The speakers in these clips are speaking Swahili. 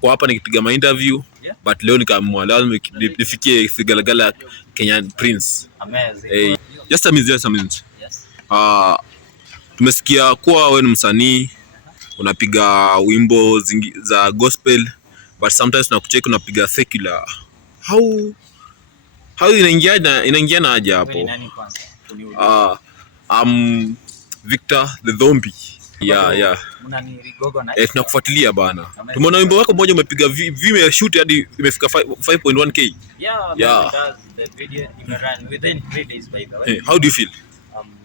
Kwa hapa nikipiga ma interview, but leo nikaamua lazima nifikie Sigalagala Kenyan Prince. Amazing. Just a minute. Yes. Tumesikia kuwa wewe ni msanii, unapiga wimbo za gospel, but sometimes nakucheki unapiga secular. How inaingiana aje hapo? Victor the Zombie. Yeah. Tunakufuatilia bana. Tumeona wimbo wako mmoja umepiga shoot hadi imefika 5.1k. Yeah. The video ran within 3 days by the way. Hey, how do you feel?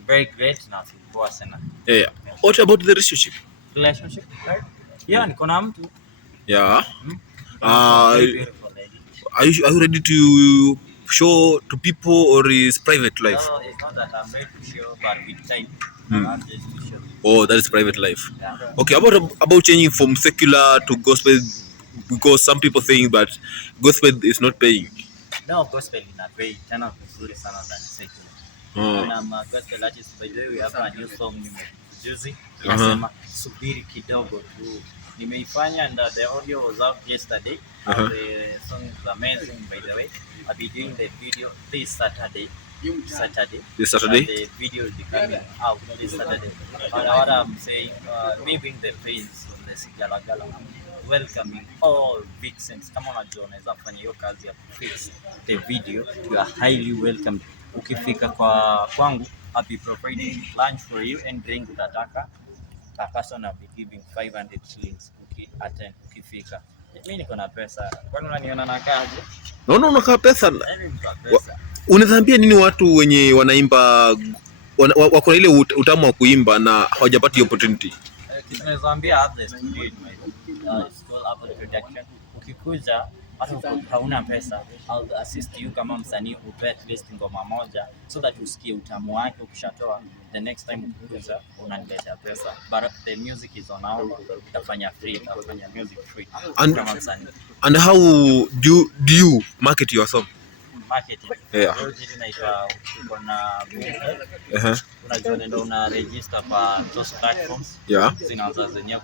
Very great na feel poa sana. Yeah. What about the relationship? Right? Yeah, niko na mtu. Yeah. Are you ready to show to people or is private life? No, it's not that I'm ready to show, but with time, I'm just to show. Oh, that is private life. Yeah. Okay, about changing from secular to gospel, because some people saying that gospel is not paying. No, gospel is not paying. Tena vizuri sana than secular. Na gospel artists, by the way, we have a new song juzi. Inasema subiri kidogo tu. Nimeifanya and the audio was out yesterday. The song is amazing, by the way. I'll be doing the video this Saturday. This Saturday? The video will be coming out this Saturday. And what I'm saying, me being the Prince of the Sigalagala, welcoming all vixens. Kama unajua unaweza kufanya hiyo kazi ya fix the video, you are highly welcomed. Ukifika kwangu, I'll be providing lunch for you and drink utataka. A person will be giving 500 shillings ukifika. Mimi niko na pesa. Kwani unaniona na kazi? Naona unakaa pesa. Unadhambia nini watu wenye wanaimba wako na ile utamu wa kuimba na hawajapata hiyo opportunity? Tunawaambia have the studio in my school of production. Ukikuja hata hauna pesa, I'll assist you kama msanii upe at least ngoma moja so that usikie utamu wake. Ukishatoa the next time ukikuja unaniletea pesa, but the music is on our utafanya free, utafanya music free kama msanii. And how do you market your song? Marketing. Yeah. Kuna unajua ndio una register pa those platforms. Yeah. Zinaanza zenyewe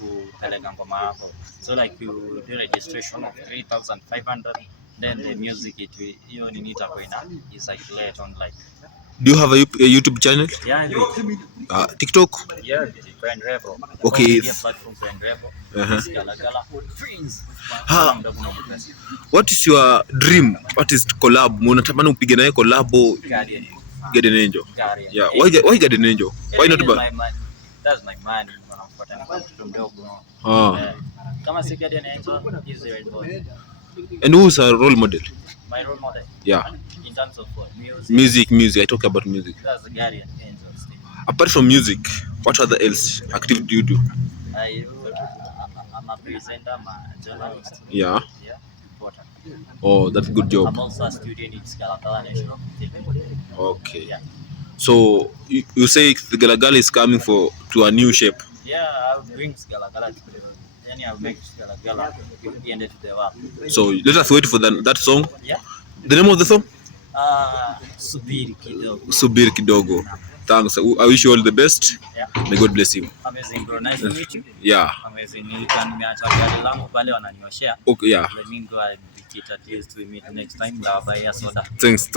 kupeleka ngoma yako. So like you do registration of 3,500, then the music hiyo nini itakuwa is circulate online. Do you have a YouTube channel? Yeah, TikTok? Yeah, Brand Rebel. Okay. Platform Brand Rebel. Sigalagala Prince. What is your dream? What is collab? Unatamani upige naye collab? Guardian Angel. Yeah. Why Guardian Angel? Why not? That's my man. Wanafuata mtoto mdogo. Kama si Guardian Angel, is the right boy. And who's a role model? My role model. Yeah. In terms of music. Music. I talk about music. That's the Guardian Angel. Apart from music, what other else activity do you do? I'm a presenter, I'm a journalist. Yeah. Yeah. Reporter. Oh, that's a good job. I'm also a student in Sigalagala National. Okay. Yeah. So you say Sigalagala is coming to a new shape? Yeah, I'll bring Sigalagala to the world. And I'll make Sigalagala end to the world. So let us wait for that song. Yeah. The name of the song? Subiri Kidogo. Subiri Kidogo. Thanks. I wish you all the best. Yeah. May God bless you. Amazing, bro. Nice to meet you. Yeah. Amazing. Nimeacha gari langu pale wananioshea. Okay, yeah. Let me go and at least we meet next time. Bye bye soda. Thanks.